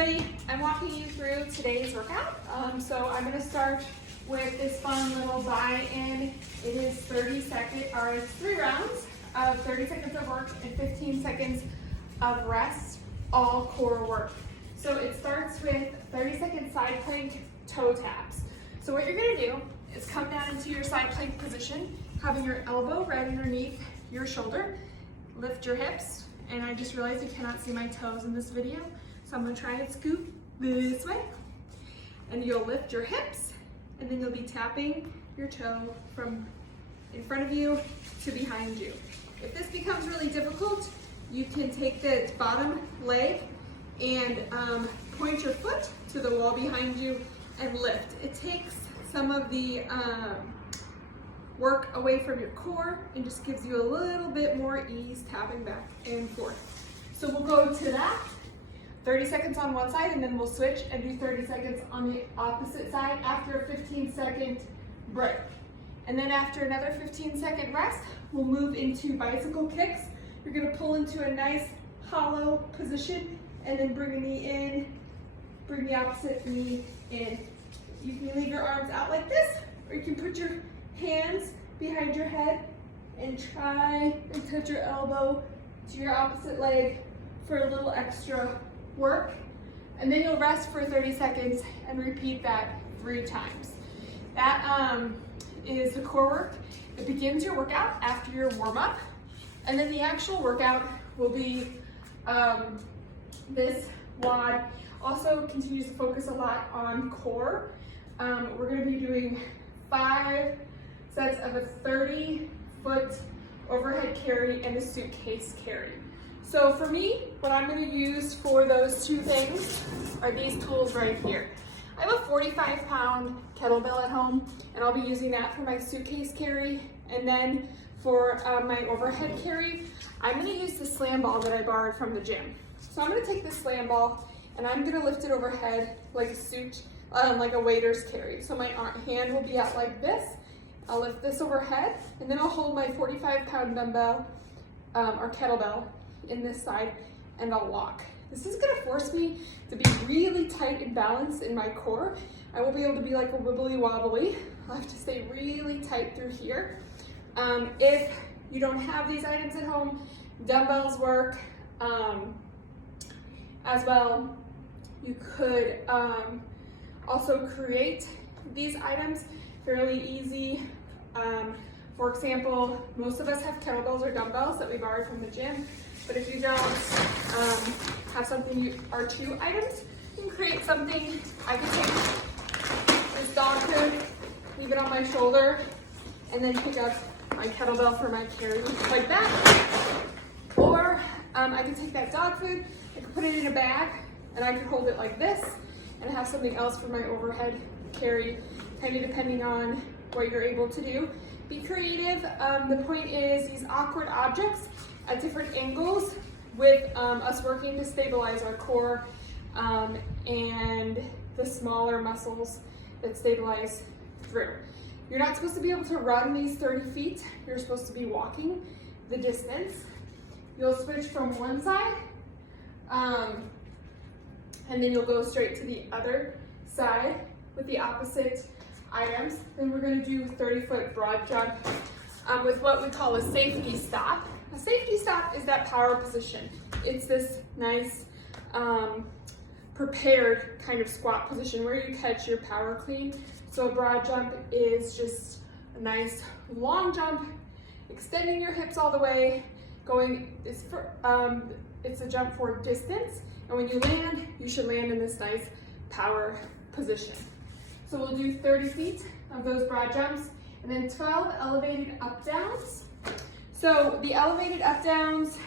everybody, I'm walking you through today's workout. So I'm going to start with this fun little buy-in. It is 3 rounds of 30 seconds of work and 15 seconds of rest, all core work. So it starts with 30-second side plank toe taps. So what you're going to do is come down into your side plank position, having your elbow right underneath your shoulder. Lift your hips, and I just realized you cannot see my toes in this video, so I'm going to try and scoot this way. And you'll lift your hips, and then you'll be tapping your toe from in front of you to behind you. If this becomes really difficult, you can take the bottom leg and point your foot to the wall behind you and lift. It takes some of the work away from your core and just gives you a little bit more ease tapping back and forth. So we'll go to that, 30 seconds on one side, and then we'll switch and do 30 seconds on the opposite side after a 15-second break. And then after another 15-second rest, we'll move into bicycle kicks. You're gonna pull into a nice hollow position and then bring the knee in, bring the opposite knee in. You can leave your arms out like this, or you can put your hands behind your head and try and touch your elbow to your opposite leg for a little extra work. And then you'll rest for 30 seconds and repeat that 3 times. That is the core work. It begins your workout after your warm-up, and then the actual workout will be this WOD. Also continues to focus a lot on core. We're going to be doing 5 sets of a 30-foot overhead carry and a suitcase carry. So for me, what I'm going to use for those 2 things are these tools right here. I have a 45-pound kettlebell at home, and I'll be using that for my suitcase carry. And then for my overhead carry, I'm going to use the slam ball that I borrowed from the gym. So I'm going to take this slam ball and I'm going to lift it overhead like a waiter's carry. So my hand will be out like this. I'll lift this overhead, and then I'll hold my 45-pound dumbbell or kettlebell in this side, and I'll walk. This is going to force me to be really tight and balanced in my core. I won't be able to be like a wibbly wobbly. I'll have to stay really tight through here. If you don't have these items at home, dumbbells work as well. You could also create these items fairly easy. For example, most of us have kettlebells or dumbbells that we borrowed from the gym, but if you don't have something, or 2 items, you can create something. I could take this dog food, leave it on my shoulder, and then pick up my kettlebell for my carry like that. Or I could take that dog food, I could put it in a bag, and I could hold it like this, and have something else for my overhead carry, kind of depending on what you're able to do. Be creative. The point is these awkward objects at different angles with us working to stabilize our core and the smaller muscles that stabilize through. You're not supposed to be able to run these 30 feet. You're supposed to be walking the distance. You'll switch from one side and then you'll go straight to the other side with the opposite items. Then we're going to do 30-foot broad jump with what we call a safety stop. A safety stop is that power position. It's this nice prepared kind of squat position where you catch your power clean. So a broad jump is just a nice long jump, extending your hips all the way, it's a jump for distance, and when you land, you should land in this nice power position. So we'll do 30 feet of those broad jumps, and then 12 elevated up downs. So the elevated up downs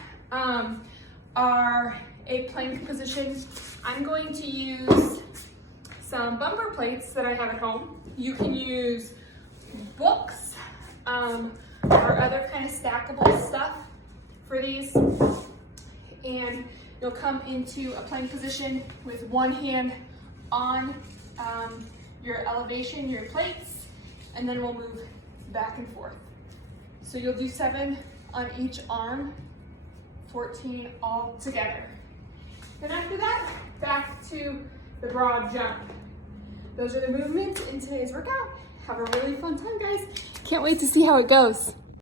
are a plank position. I'm going to use some bumper plates that I have at home. You can use books or other kind of stackable stuff for these. And you'll come into a plank position with one hand on your elevation, your plates, and then we'll move back and forth. So you'll do 7 on each arm, 14 all together. Then after that, back to the broad jump. Those are the movements in today's workout. Have a really fun time, guys. Can't wait to see how it goes.